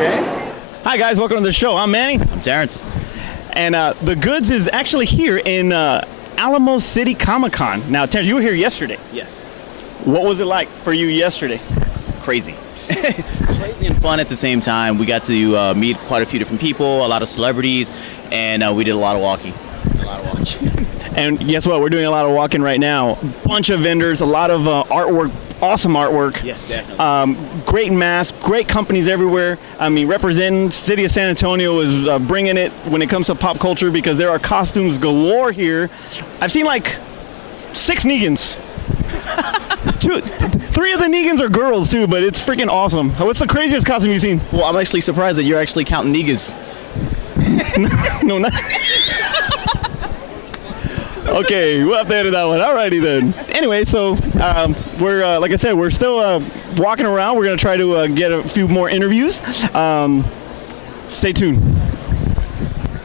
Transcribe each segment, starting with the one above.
Okay. Hi guys, welcome to the show. I'm Manny. I'm Terrence. And The Goods is actually here in Alamo City Comic Con. Now, Terrence, you were here yesterday. Yes. What was it like for you yesterday? Crazy. Crazy and fun at the same time. We got to meet quite a few different people, a lot of celebrities, and we did a lot of walking. And guess what? We're doing a lot of walking right now. Bunch of vendors, a lot of artwork, awesome artwork. Yes, definitely. Great masks, great companies everywhere. I mean, representing City of San Antonio is bringing it when it comes to pop culture because there are costumes galore here. I've seen like 6 Negans. 3 of the Negans are girls too, but it's freaking awesome. What's the craziest costume you've seen? Well, I'm actually surprised that you're actually counting niggas. No, not. Okay, we'll have to edit that one. Alrighty then. Anyway, so we're like I said, we're still walking around. We're gonna try to get a few more interviews. Stay tuned.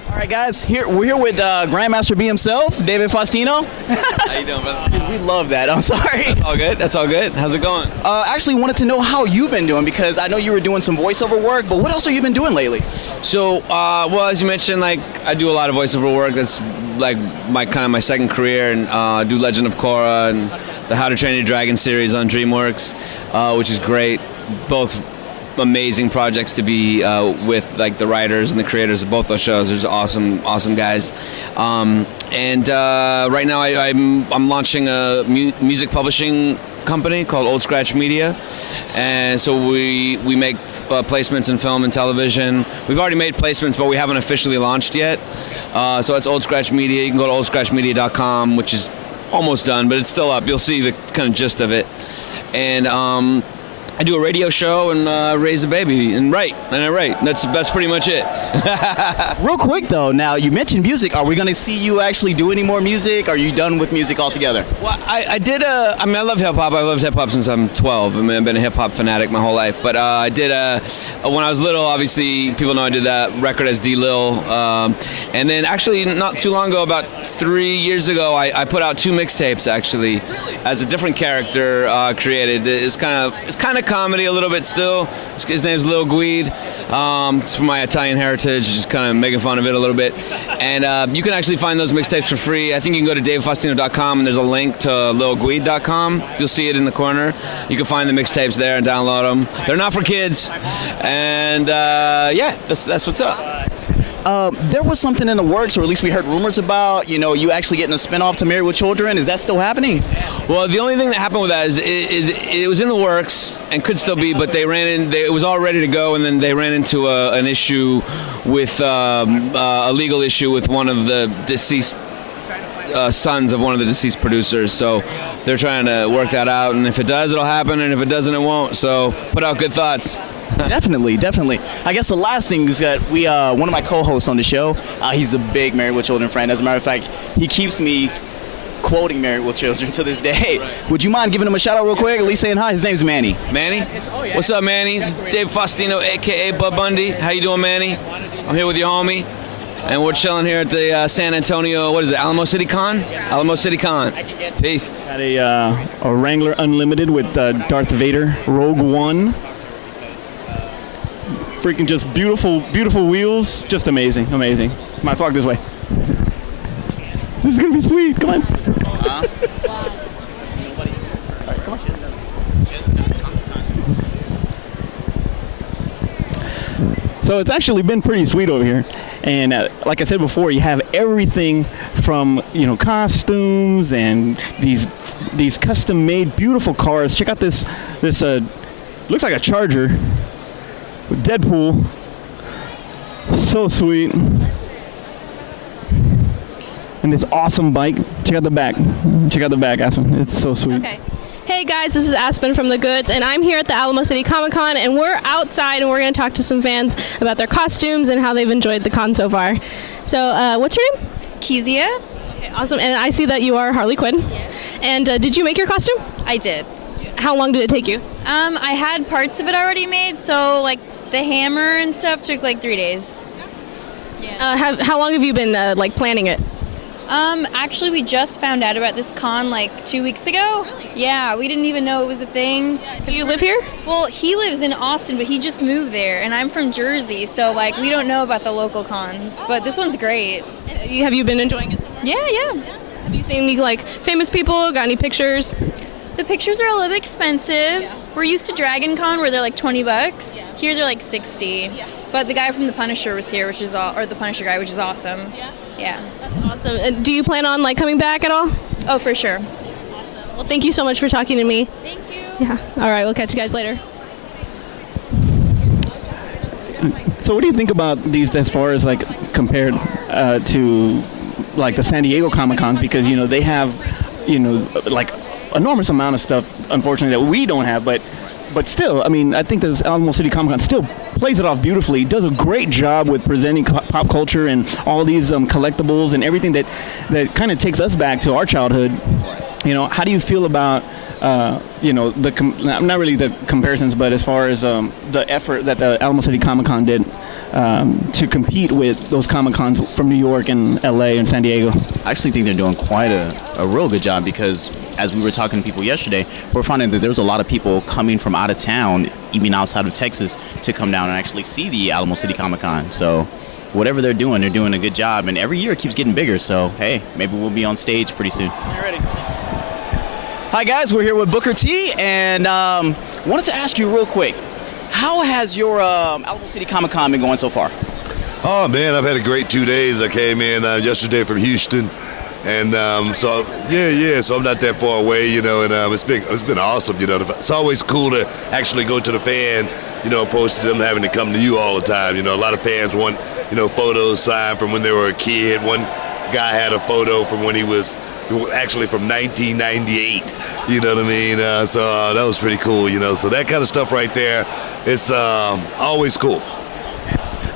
All right, guys. We're here with Grandmaster B himself, David Faustino. How you doing, brother? Dude, we love that. I'm sorry. That's all good. That's all good. How's it going? Actually, wanted to know how you've been doing because I know you were doing some voiceover work, but what else have you been doing lately? So, well, as you mentioned, like I do a lot of voiceover work. That's like my second career, and I do Legend of Korra and the How to Train Your Dragon series on DreamWorks, which is great. Both amazing projects to be with, like the writers and the creators of both those shows. There's awesome guys. And right now I'm launching a music publishing company called Old Scratch Media, and so we make placements in film and television. We've already made placements, but we haven't officially launched yet. So it's Old Scratch Media. You can go to oldscratchmedia.com, which is almost done, but it's still up. You'll see the kind of gist of it. And I do a radio show and raise a baby and write. That's pretty much it. Real quick though, now you mentioned music. Are we going to see you actually do any more music? Are you done with music altogether? Well, I did I mean, I love hip hop. I loved hip hop since I'm 12. I mean, I've been a hip hop fanatic my whole life. But I did when I was little, obviously people know I did that record as D Lil. And then actually not too long ago, about 3 years ago, I put out 2 mixtapes actually, as a different character created. It's kind of comedy a little bit still. His name's Lil Guide. It's from my Italian heritage, just kind of making fun of it a little bit. And you can actually find those mixtapes for free. I think you can go to davidfaustino.com and there's a link to lilguide.com. You'll see it in the corner. You can find the mixtapes there and download them. They're not for kids. And yeah, that's what's up. There was something in the works, or at least we heard rumors about, you actually getting a spinoff to Married with Children. Is that still happening? Well, the only thing that happened with that is it was in the works and could still be, but it was all ready to go, and then they ran into an issue with a legal issue with one of the deceased sons of one of the deceased producers. So they're trying to work that out, and if it does, it'll happen, and if it doesn't, it won't. So put out good thoughts. Definitely. I guess the last thing is that one of my co-hosts on the show, he's a big Married with Children friend. As a matter of fact, he keeps me quoting Married with Children to this day. Right. Would you mind giving him a shout out real quick? At least saying hi. His name's Manny. Manny? What's up, Manny? It's Dave Faustino, a.k.a. Bud Bundy. How you doing, Manny? I'm here with your homie. And we're chilling here at the San Antonio, what is it, Alamo City Con? Alamo City Con. Peace. Got a Wrangler Unlimited with Darth Vader, Rogue One. Freaking just beautiful wheels. Just amazing. Might as well walk this way. This is going to be sweet. Come on. So it's actually been pretty sweet over here. And like I said before, you have everything from, costumes and these custom-made beautiful cars. Check out this looks like a Charger with Deadpool. So sweet. And this awesome bike. Check out the back, Aspen. It's so sweet. Okay. Hey guys, this is Aspen from The Goods, and I'm here at the Alamo City Comic Con, and we're outside, and we're going to talk to some fans about their costumes and how they've enjoyed the con so far. So, what's your name? Kezia. Okay, awesome. And I see that you are Harley Quinn. Yes. And did you make your costume? I did. How long did it take you? I had parts of it already made, so like the hammer and stuff took like 3 days. Yeah. How long have you been planning it? Actually, we just found out about this con like 2 weeks ago. Really? Yeah, we didn't even know it was a thing. Do you live here? Well, he lives in Austin, but he just moved there, and I'm from Jersey, so like we don't know about the local cons. But this one's great. Have you been enjoying it so far? Yeah. Have you seen any like famous people? Got any pictures? The pictures are a little expensive. Yeah. We're used to Dragon Con where they're like $20. Yeah. Here they're like 60. Yeah. But the guy from the Punisher was here, which is or the Punisher guy, which is awesome. Yeah. That's awesome. And do you plan on like coming back at all? Oh, for sure. Awesome. Well, thank you so much for talking to me. Thank you. Yeah. All right. We'll catch you guys later. So what do you think about these as far as like compared to like the San Diego Comic Cons? Because, you know, they have, you know, like enormous amount of stuff, unfortunately, that we don't have, but still, I mean, I think this Alamo City Comic Con still plays it off beautifully. Does a great job with presenting pop culture and all these collectibles and everything that kind of takes us back to our childhood. You know, how do you feel about, you know, not really the comparisons, but as far as the effort that the Alamo City Comic Con did to compete with those Comic Cons from New York and LA and San Diego? I actually think they're doing quite a real good job, because as we were talking to people yesterday, we're finding that there's a lot of people coming from out of town, even outside of Texas, to come down and actually see the Alamo City Comic Con. So whatever they're doing a good job, and every year it keeps getting bigger. So hey, maybe we'll be on stage pretty soon. You ready? Hi guys, we're here with Booker T, and wanted to ask you real quick, how has your Alamo City Comic Con been going so far? Oh man, I've had a great 2 days. I came in yesterday from Houston, and so I'm not that far away, you know, and it's been awesome, you know. It's always cool to actually go to the fan, you know, opposed to them having to come to you all the time. You know, a lot of fans want, you know, photos signed from when they were a kid. One guy had a photo from when he was actually from 1998, you know what I mean? So that was pretty cool, you know. So that kind of stuff right there, it's always cool.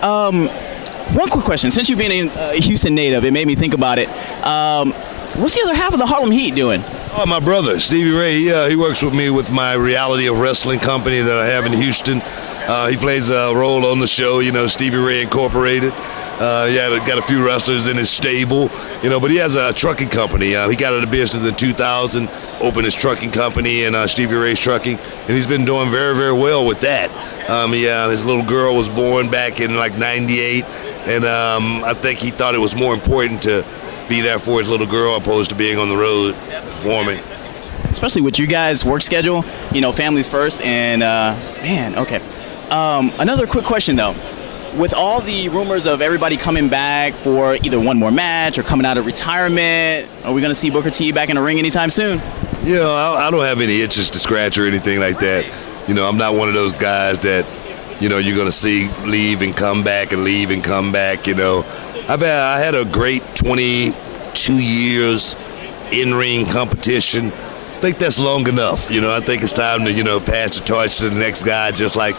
One quick question. Since you've been a Houston native, it made me think about it. What's the other half of the Harlem Heat doing? Oh, my brother, Stevie Ray, he works with me with my reality of wrestling company that I have in Houston. He plays a role on the show, you know, Stevie Ray Incorporated. Got a few wrestlers in his stable, you know, but he has a trucking company. He got out of business in 2000, opened his trucking company, and Stevie Ray's Trucking, and he's been doing very, very well with that. His little girl was born back in like 98, and I think he thought it was more important to be there for his little girl opposed to being on the road performing. Especially with you guys' work schedule, you know, families first, and man, okay. Another quick question though. With all the rumors of everybody coming back for either one more match or coming out of retirement, are we going to see Booker T back in the ring anytime soon? You know, I don't have any itches to scratch or anything like that. You know, I'm not one of those guys that, you know, you're going to see leave and come back and leave and come back, you know. I had a great 22 years in-ring competition. I think that's long enough. You know, I think it's time to, you know, pass the torch to the next guy, just like,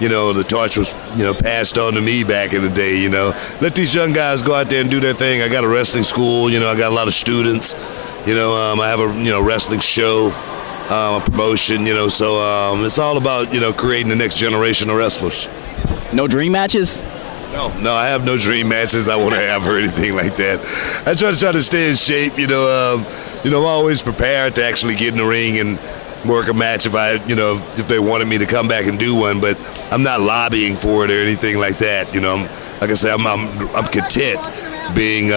you know, the torch was, you know, passed on to me back in the day, you know. Let these young guys go out there and do their thing. I got a wrestling school, you know, I got a lot of students. You know, I have a, you know, wrestling show, a promotion, you know, so it's all about, you know, creating the next generation of wrestlers. No dream matches? No, I have no dream matches I want to have or anything like that. I try to stay in shape, you know. I'm always prepared to actually get in the ring and work a match if they wanted me to come back and do one, but I'm not lobbying for it or anything like that. You know, like I said, I'm content being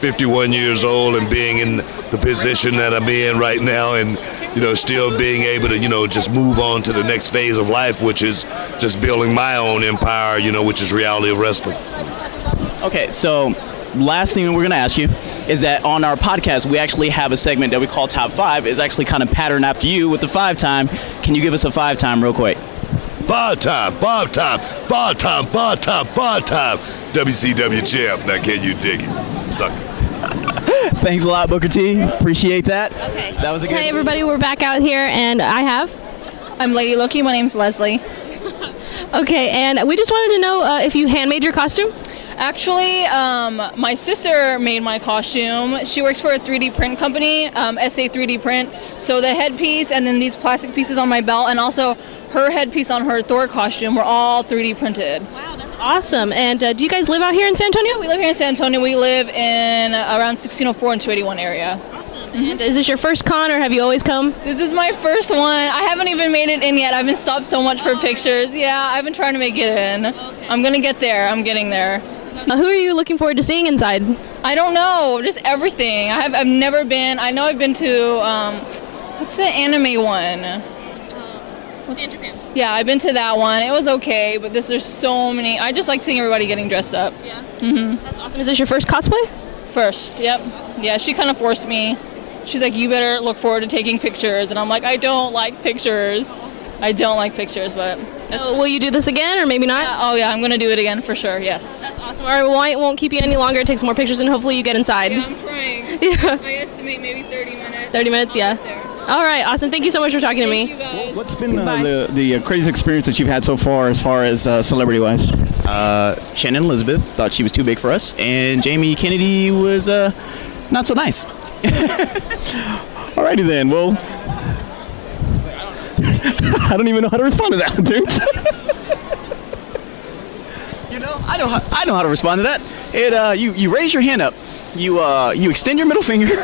51 years old and being in the position that I'm in right now, and, you know, still being able to, you know, just move on to the next phase of life, which is just building my own empire, you know, which is reality of wrestling. Okay, so last thing we're going to ask you is that on our podcast, we actually have a segment that we call Top 5. It's actually kind of patterned after you with the 5 time. Can you give us a 5 time real quick? 5 time. WCW champ. Now can you dig it? Suck it. Thanks a lot, Booker T. Appreciate that. Okay. That was a good. Hey everybody, we're back out here, and I'm Lady Loki. My name's Leslie. Okay, and we just wanted to know if you handmade your costume? Actually, my sister made my costume. She works for a 3D print company, SA 3D Print. So the headpiece and then these plastic pieces on my belt, and also her headpiece on her Thor costume were all 3D printed. Wow, that's Awesome. And do you guys live out here in San Antonio? We live here in San Antonio. We live in around 1604 and 281 area. And is this your first con, or have you always come? This is my first one. I haven't even made it in yet. I've been stopped so much for pictures. Yeah, I've been trying to make it in. I'm gonna get there. I'm getting there. Who are you looking forward to seeing inside? I don't know, just everything. I've never been. I know I've been to what's the anime one? Yeah, I've been to that one. It was okay, but there's so many. I just like seeing everybody getting dressed up. Yeah. That's awesome. Is this your first cosplay? First, yep. Yeah, she kind of forced me. She's like, you better look forward to taking pictures. And I'm like, I don't like pictures. I don't like pictures, but... So will you do this again, or maybe not? Oh, yeah, I'm going to do it again for sure, yes. That's awesome. All right, well, I won't keep you any longer. Take some more pictures, and hopefully you get inside. Yeah, I'm trying. Yeah. I estimate maybe 30 minutes. 30 minutes, yeah. All right, awesome. Thank you so much for talking to me. Thank you guys. What's been the craziest experience that you've had so far as celebrity-wise? Shannon Elizabeth thought she was too big for us, and Jamie Kennedy was not so nice. Alrighty then, well... I don't even know how to respond to that, dude. You know, I know how to respond to that. You raise your hand up, you extend your middle finger.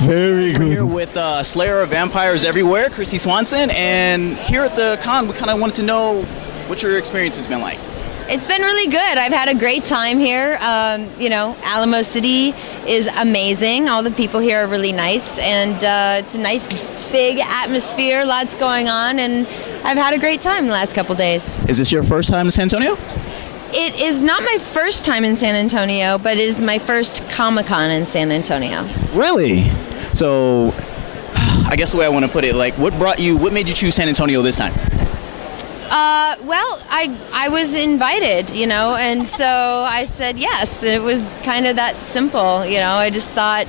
Very good. We're here with Slayer of Vampires Everywhere, Kristy Swanson, and here at the con, we kind of wanted to know what your experience has been like. It's been really good. I've had a great time here. Alamo City is amazing. All the people here are really nice, and it's a nice big atmosphere, lots going on, and I've had a great time the last couple days. Is this your first time in San Antonio? It is not my first time in San Antonio, but it is my first Comic-Con in San Antonio. Really? So, I guess the way I want to put it, like, what made you choose San Antonio this time? Well, I was invited, and so I said yes. It was kind of that simple, I just thought,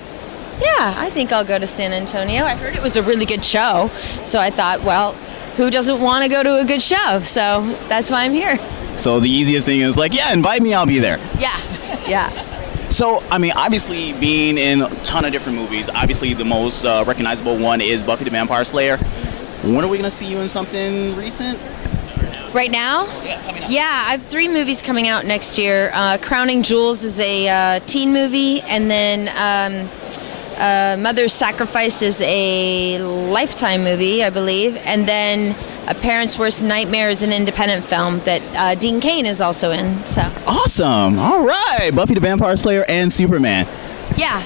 yeah, I think I'll go to San Antonio. I heard it was a really good show, so I thought, well, who doesn't want to go to a good show? So that's why I'm here. So the easiest thing is like, yeah, invite me, I'll be there. Yeah. So, I mean, obviously being in a ton of different movies, obviously the most recognizable one is Buffy the Vampire Slayer. When are we going to see you in something recent? Right now? Yeah, coming up. Yeah, I have 3 movies coming out next year. Crowning Jewels is a teen movie, and then Mother's Sacrifice is a Lifetime movie, I believe, and then A Parent's Worst Nightmare is an independent film that Dean Cain is also in. So Awesome. All right. Buffy the Vampire Slayer and Superman. yeah,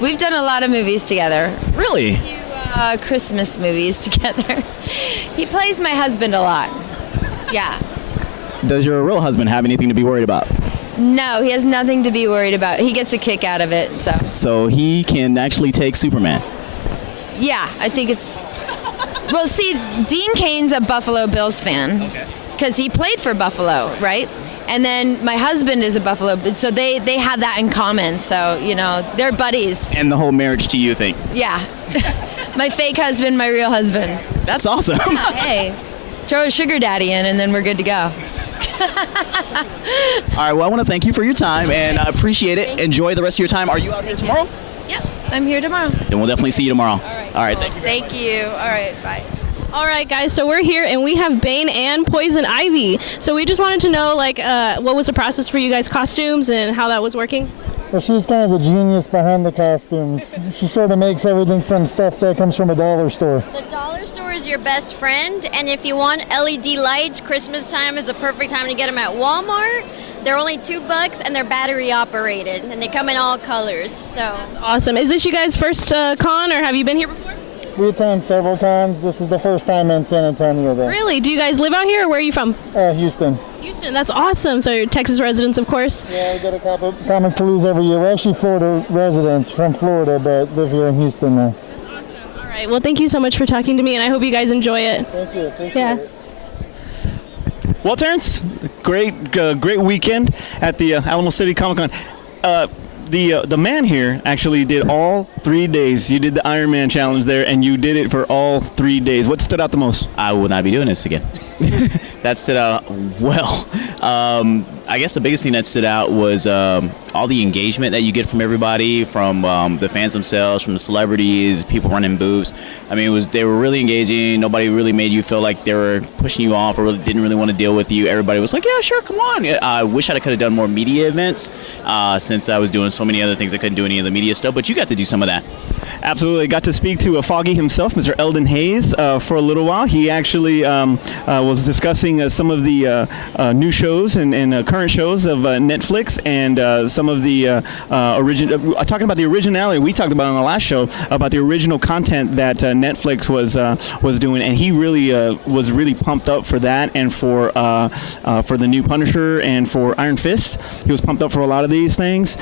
we've done a lot of movies together. Really? A few Christmas movies together. He plays my husband a lot. Yeah. Does your real husband have anything to be worried about? No, he has nothing to be worried about. He gets a kick out of it, so. So he can actually take Superman. Yeah, I think it's... Well, see, Dean Cain's a Buffalo Bills fan. Because he played for Buffalo, right? And then my husband is a Buffalo, so they have that in common. So, they're buddies. And the whole marriage to you thing. Yeah. My fake husband, my real husband. That's awesome. Hey, throw a sugar daddy in and then we're good to go. All right, well, I want to thank you for your time, and I appreciate it. Enjoy the rest of your time. Are you out here tomorrow? Yep, I'm here tomorrow. Then we'll definitely see you tomorrow. All right, thank you. Thank you. All right, bye. All right, guys, so we're here, and we have Bane and Poison Ivy. So we just wanted to know, what was the process for you guys' costumes and how that was working? Well, she's kind of the genius behind the costumes. She sort of makes everything from stuff that comes from a dollar store. The dollar store is your best friend, and if you want LED lights, Christmas time is the perfect time to get them at Walmart. They're only $2 and they're battery operated, and they come in all colors. So That's awesome. Is this you guys' first con, or have you been here before? We attend several cons. This is the first time in San Antonio, though. Really? Do you guys live out here, or where are you from? Houston. Houston, that's awesome. So you're Texas residents, of course. Yeah, we go to Comic Palooza every year. We're actually Florida residents from Florida, but live here in Houston now. That's awesome. All right. Well, thank you so much for talking to me, and I hope you guys enjoy it. Thank you. Appreciate it. Well, Terrence, great weekend at the Alamo City Comic Con. The man here actually did all 3 days. You did the Iron Man challenge there, and you did it for all 3 days. What stood out the most? I will not be doing this again. That stood out well. I guess the biggest thing that stood out was all the engagement that you get from everybody, from the fans themselves, from the celebrities, people running booths. I mean, they were really engaging. Nobody really made you feel like they were pushing you off or didn't really want to deal with you. Everybody was like, yeah, sure, come on. I wish I could have done more media events since I was doing so many other things. I couldn't do any of the media stuff, but you got to do some of that. Absolutely. Got to speak to Foggy himself, Mr. Eldon Hayes, for a little while. He actually was discussing some of the new shows and current shows of Netflix and some of the talking about the originality we talked about on the last show about the original content that Netflix was doing, and he really was really pumped up for that and for the new Punisher and for Iron Fist. He was pumped up for a lot of these things.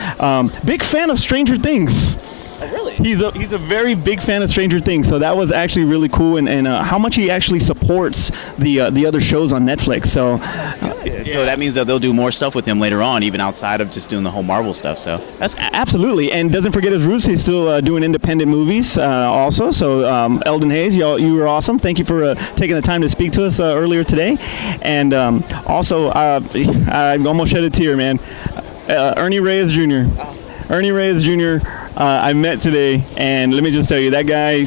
Big fan of Stranger Things. Oh, really? He's a very big fan of Stranger Things, so that was actually really cool, and how much he actually supports the other shows on Netflix. So, So that means that they'll do more stuff with him later on, even outside of just doing the whole Marvel stuff. So that's absolutely, and doesn't forget his roots. He's still doing independent movies also. So Eldon Hayes, you were awesome. Thank you for taking the time to speak to us earlier today, and also I almost shed a tear, man. Ernie Reyes Jr. Ernie Reyes Jr. I met today, and let me just tell you, that guy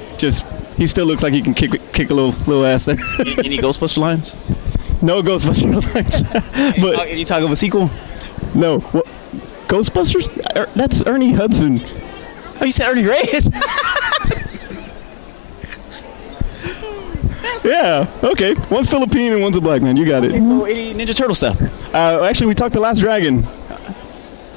he still looks like he can kick a little ass there. Any Ghostbuster lines? No Ghostbuster lines. But any talk of a sequel? No. What, Ghostbusters? That's Ernie Hudson. Oh, you said Ernie Reyes? Yeah, okay. One's Philippine and one's a black man. You got it. Okay, so any Ninja Turtle stuff? Actually, we talked The Last Dragon.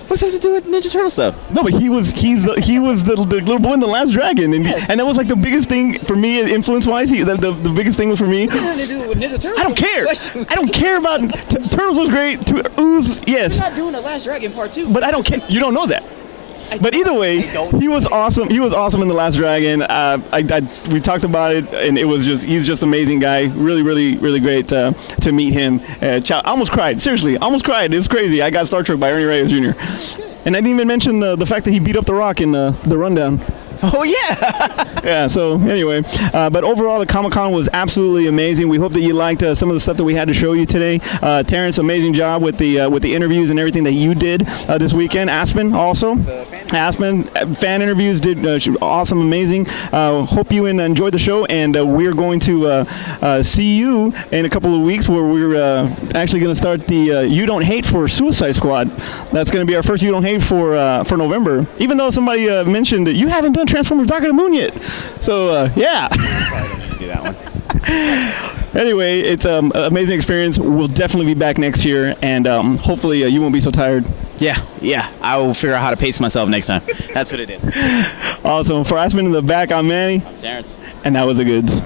What's that to do with Ninja Turtle stuff? No, but he was the little boy in The Last Dragon, and and that was like the biggest thing for me, influence-wise. The biggest thing was for me. What's that to do with Ninja Turtles? I don't care. I don't care about Turtles. Was great. Ooze, yes. You're not doing The Last Dragon Part 2. But I don't care. You don't know that. But either way, he was awesome. He was awesome in The Last Dragon. We talked about it, and he's just an amazing guy. Really, really, really great to meet him. I almost cried. Seriously, almost cried. It's crazy. I got Star Trek by Ernie Reyes Jr. And I didn't even mention the fact that he beat up The Rock in the Rundown. Oh, yeah. Yeah, so anyway, but overall, the Comic-Con was absolutely amazing. We hope that you liked some of the stuff that we had to show you today. Terrence, amazing job with the interviews and everything that you did this weekend. Aspen, also. Aspen, fan interviews did awesome, amazing. Hope you enjoyed the show, and we're going to see you in a couple of weeks where we're actually going to start the You Don't Hate for Suicide Squad. That's going to be our first You Don't Hate for November. Even though somebody mentioned that you haven't done Transformers Dark of the Moon yet. So, yeah. Do that one. Anyway, it's an amazing experience. We'll definitely be back next year, and hopefully you won't be so tired. Yeah. I will figure out how to pace myself next time. That's what it is. Awesome. For Aspen in the back, I'm Manny. I'm Terrence. And that was the goods.